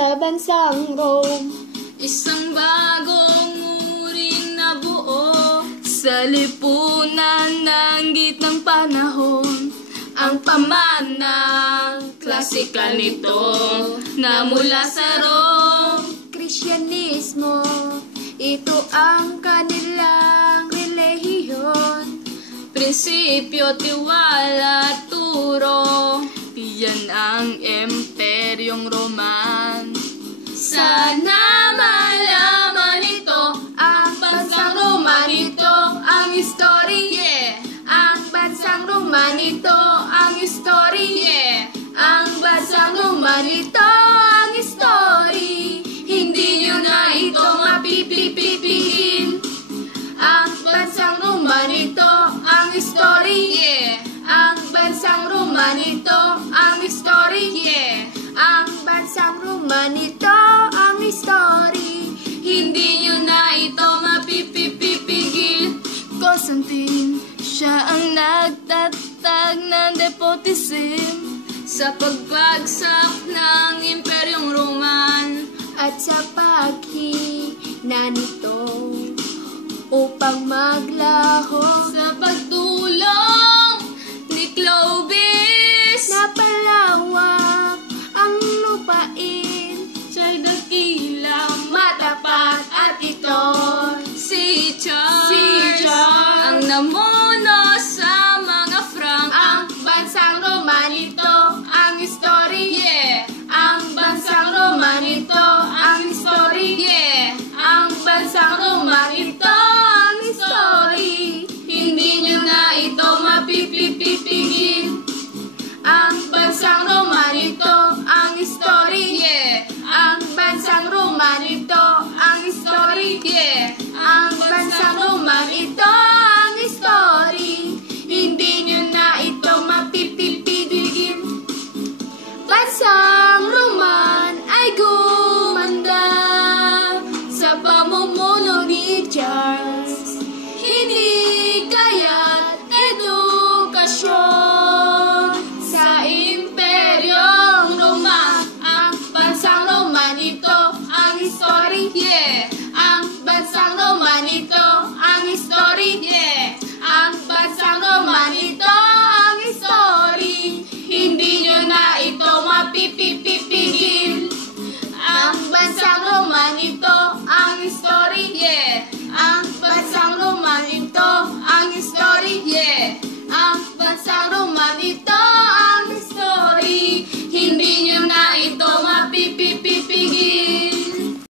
sa bansang Rome. Isang bagong uring nabuo sa lipunan ng gitnang panahon. Ang pamana, klasikal nito na mula sa Rome. Kristyanismo, ito ang kanilang relihiyon. Prinsipyo, tiwala, turo, iyan ang Imperyong Roman. Sana malaman ito, ang bansang Roman ito, ang history, yeah. Ang bansang Roma nito, ang history, Yeah. ang bansang Roma nito, ang history. Hindi nyo na ito mapipipipigil. Ang bansang Roma nito, ang history, Yeah. ang bansang Roma nito, ang history, Yeah. ang bansang Roma nito, ang history. Hindi nyo na ito mapipipipigil. Constantine, siya ang nagtatag ng despotism sa pagbagsak ng Imperyong Roman. At sa paghina nito upang maglaho Sa pagtulong